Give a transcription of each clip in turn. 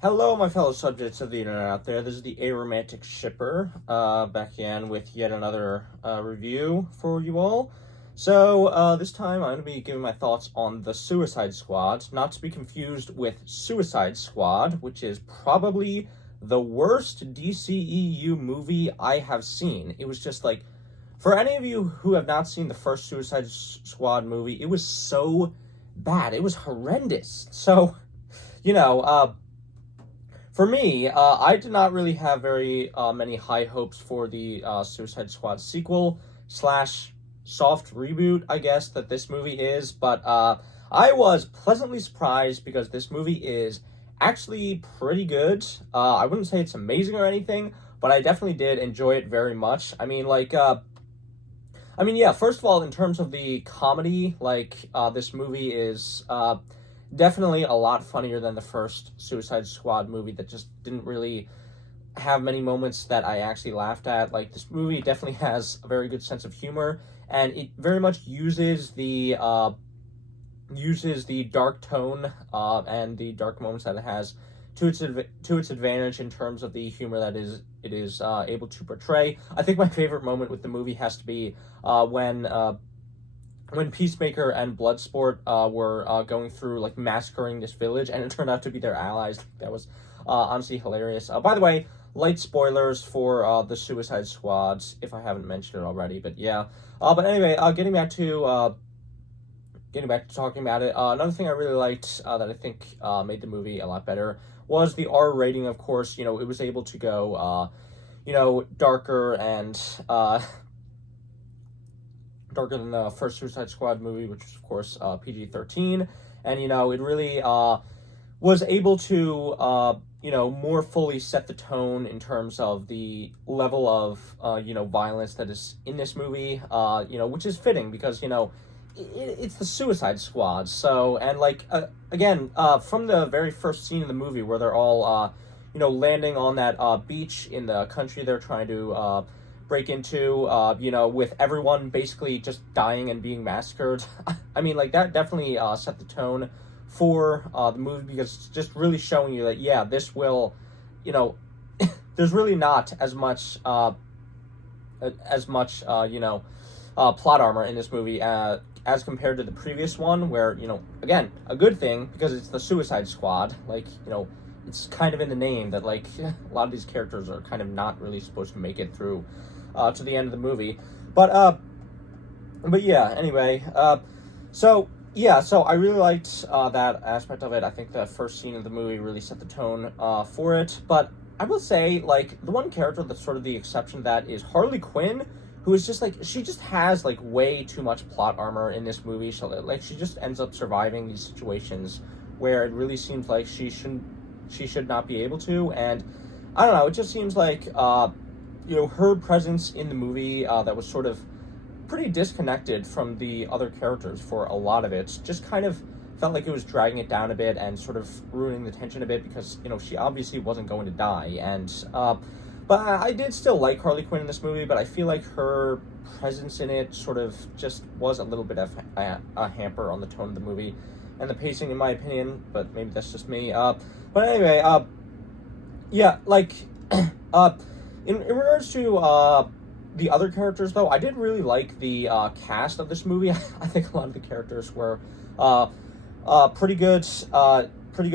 Hello, my fellow subjects of the internet out there. This is the Aromantic Shipper, back again with yet another review for you all. So, this time I'm going to be giving my thoughts on The Suicide Squad, not to be confused with Suicide Squad, which is probably the worst DCEU movie I have seen. It was just like, for any of you who have not seen the first Suicide Squad movie, it was so bad. It was horrendous. So, you know, for me, I did not really have very many high hopes for the Suicide Squad sequel slash soft reboot, I guess, that this movie is. But I was pleasantly surprised because this movie is actually pretty good. I wouldn't say it's amazing or anything, but I definitely did enjoy it very much. Yeah, first of all, in terms of the comedy, this movie is definitely a lot funnier than the first Suicide Squad movie that just didn't really have many moments that I actually laughed at. Like, this movie definitely has a very good sense of humor, and it very much uses the dark tone and the dark moments that it has to its advantage in terms of the humor that it is able to portray. I think my favorite moment with the movie has to be when Peacemaker and Bloodsport were going through, like, massacring this village, and it turned out to be their allies. That was honestly hilarious. By the way, light spoilers for the Suicide Squad, if I haven't mentioned it already, but yeah. But anyway, getting back to talking about it, another thing I really liked that I think made the movie a lot better was the R rating, of course. You know, it was able to go, darker and darker than the first Suicide Squad movie, which was, of course, PG-13. And, it really was able to, more fully set the tone in terms of the level of, violence that is in this movie, which is fitting because, it's the Suicide Squad. So, and, again, from the very first scene in the movie where they're all, landing on that beach in the country they're trying to break into, with everyone basically just dying and being massacred. I mean, that definitely set the tone for the movie, because it's just really showing you that, yeah, this will, there's really not as much plot armor in this movie as compared to the previous one, where, again, a good thing, because it's the Suicide Squad, it's kind of in the name that, a lot of these characters are kind of not really supposed to make it through to the end of the movie. But yeah, anyway, so I really liked that aspect of it. I think the first scene of the movie really set the tone for it. But I will say, the one character that's sort of the exception to that is Harley Quinn, who is just, she just has, way too much plot armor in this movie. So, she just ends up surviving these situations where it really seems like she should not be able to. And I don't know, it just seems like her presence in the movie that was sort of pretty disconnected from the other characters for a lot of it just kind of felt like it was dragging it down a bit and sort of ruining the tension a bit, because she obviously wasn't going to die. And but I did still like Harley Quinn in this movie, but I feel like her presence in it sort of just was a little bit of a hamper on the tone of the movie and the pacing, in my opinion. But maybe that's just me. But anyway, yeah, in regards to the other characters, though, I did really like the cast of this movie. I think a lot of the characters were pretty good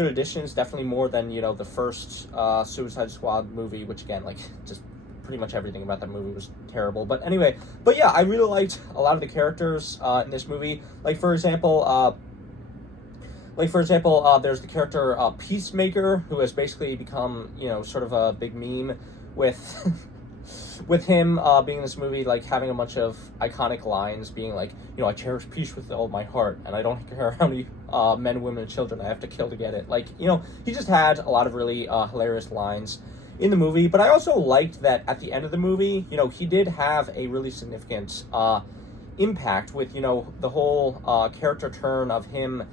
additions, definitely more than, the first Suicide Squad movie, which, again, just pretty much everything about that movie was terrible. But anyway, yeah, I really liked a lot of the characters in this movie. For example, there's the character Peacemaker, who has basically become, sort of a big meme with with him being in this movie, having a bunch of iconic lines, being I cherish peace with all my heart, and I don't care how many men, women, and children I have to kill to get it. He just had a lot of really hilarious lines in the movie. But I also liked that at the end of the movie, he did have a really significant impact with, the whole character turn of him,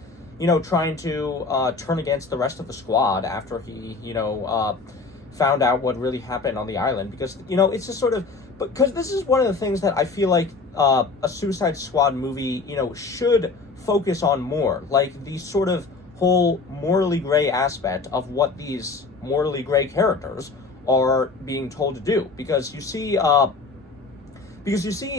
trying to turn against the rest of the squad after he, found out what really happened on the island. Because, it's just sort of, because this is one of the things that I feel like a Suicide Squad movie, should focus on more. The sort of whole morally gray aspect of what these morally gray characters are being told to do, because you see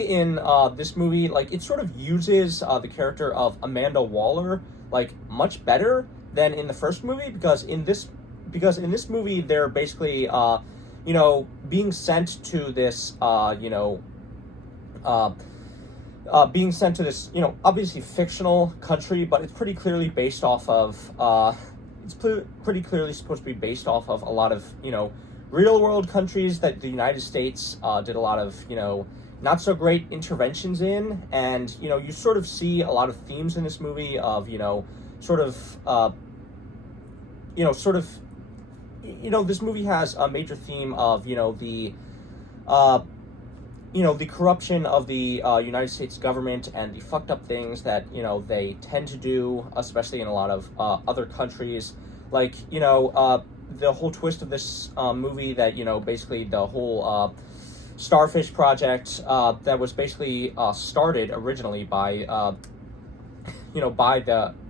in this movie, like, it sort of uses the character of Amanda Waller like much better than in the first movie, because in this movie they're basically being sent to this being sent to this obviously fictional country, but it's pretty clearly based off of pretty clearly supposed to be based off of a lot of real world countries that the United States did a lot of not so great interventions in. And you sort of see a lot of themes in this movie of this movie has a major theme of the corruption of the United States government and the fucked up things that they tend to do, especially in a lot of other countries. Like the whole twist of this movie that basically the whole Starfish project that was basically started originally by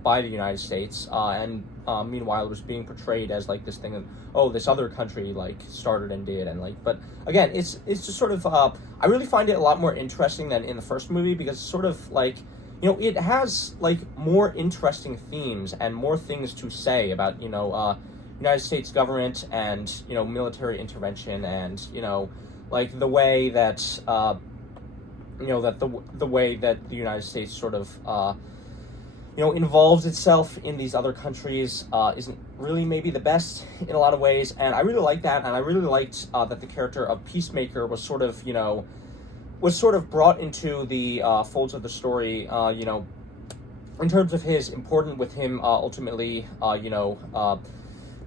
by the United States, and meanwhile it was being portrayed as like this thing of, this other country like started and did, and like, but again, it's just sort of I really find it a lot more interesting than in the first movie, because it's sort of like it has like more interesting themes and more things to say about United States government and military intervention, and like the way that the way that the United States sort of involves itself in these other countries isn't really maybe the best in a lot of ways. And I really like that, and I really liked that the character of Peacemaker was sort of brought into the folds of the story, in terms of his important with him ultimately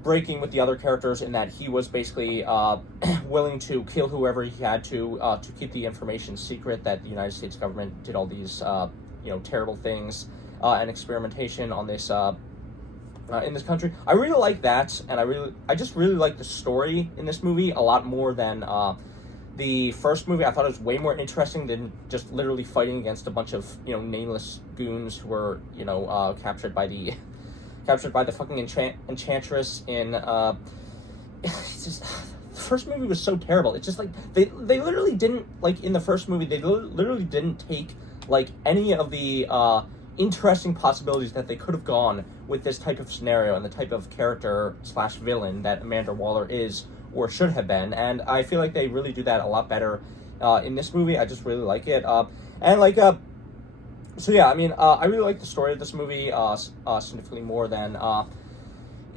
breaking with the other characters, in that he was basically willing to kill whoever he had to keep the information secret that the United States government did all these terrible things and experimentation on this in this country. I really like that, and I just really like the story in this movie a lot more than the first movie. I thought it was way more interesting than just literally fighting against a bunch of nameless goons who were captured by the fucking enchantress in it's just, the first movie was so terrible. It's just like they literally didn't, like, in the first movie they literally didn't take like any of the interesting possibilities that they could have gone with this type of scenario and the type of character / villain that Amanda Waller is or should have been. And I feel like they really do that a lot better in this movie. I just really like it. And like so yeah, I mean, I really like the story of this movie significantly more than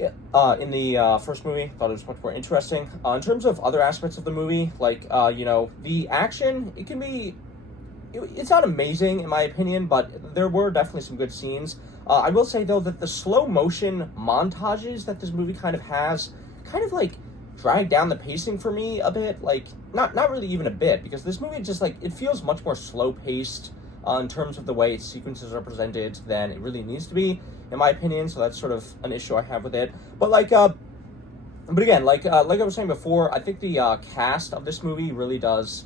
in the first movie. Thought it was much more interesting. In terms of other aspects of the movie, like the action, it can be. It's not amazing in my opinion, but there were definitely some good scenes. I will say though that the slow motion montages that this movie kind of has kind of like drag down the pacing for me a bit. Like not really even a bit, because this movie just like, it feels much more slow paced in terms of the way its sequences are presented than it really needs to be, in my opinion. So that's sort of an issue I have with it. But like but again, like I was saying before, I think the cast of this movie really does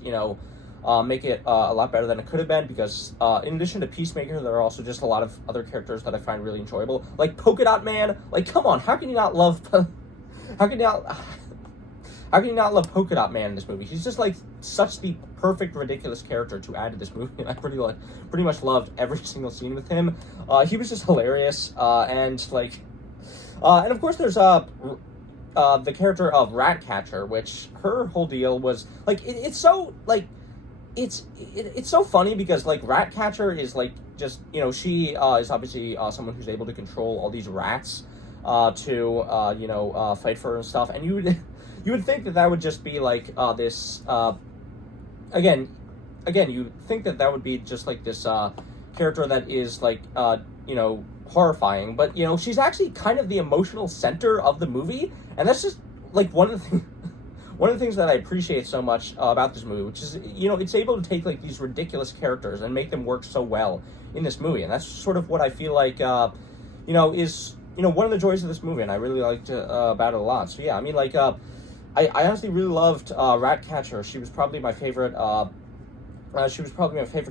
make it a lot better than it could have been, because in addition to Peacemaker, there are also just a lot of other characters that I find really enjoyable. Like Polka Dot Man. Like, come on, how can you not love Polka Dot Man in this movie? He's just like such the perfect ridiculous character to add to this movie, and I pretty much loved every single scene with him. He was just hilarious, and like and of course there's the character of Ratcatcher, which her whole deal was like, it's so like it's so funny, because like Ratcatcher is like just she is obviously someone who's able to control all these rats to fight for her and stuff, and you would think that would just be like this again you think that would be just like this character that is like horrifying, but she's actually kind of the emotional center of the movie, and that's just like one of the things that I appreciate so much about this movie, which is it's able to take like these ridiculous characters and make them work so well in this movie. And that's sort of what I feel like is one of the joys of this movie, and I really liked about it a lot. So yeah, I mean, like I honestly really loved Ratcatcher. She was probably my favorite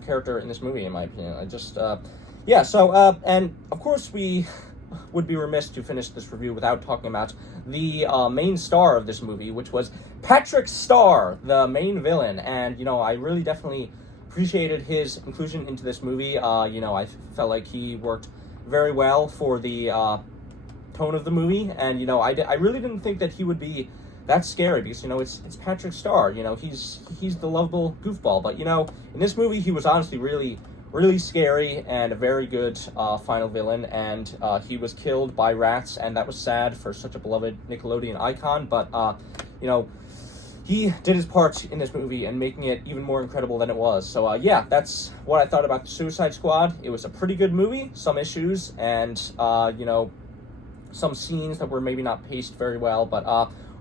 character in this movie, in my opinion. I just yeah, so and of course we would be remiss to finish this review without talking about the main star of this movie, which was Patrick Star, the main villain. And, you know, I really definitely appreciated his inclusion into this movie. You know, I felt like he worked very well for the tone of the movie. And, you know, I really didn't think that he would be that scary because, you know, it's Patrick Star. You know, he's the lovable goofball. But, you know, in this movie, he was honestly really scary and a very good final villain, and he was killed by rats, and that was sad for such a beloved Nickelodeon icon, but you know, he did his part in this movie and making it even more incredible than it was. So yeah, that's what I thought about the Suicide Squad. It was a pretty good movie, some issues, and you know, some scenes that were maybe not paced very well, but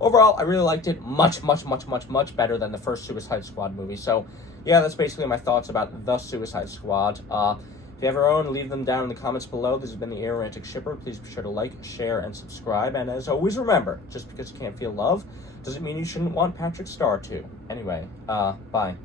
overall, I really liked it much better than the first Suicide Squad movie. So yeah, that's basically my thoughts about the Suicide Squad. If you have your own, leave them down in the comments below. This has been the Aromantic Shipper. Please be sure to like, share, and subscribe. And as always, remember, just because you can't feel love doesn't mean you shouldn't want Patrick Star to. Anyway, bye.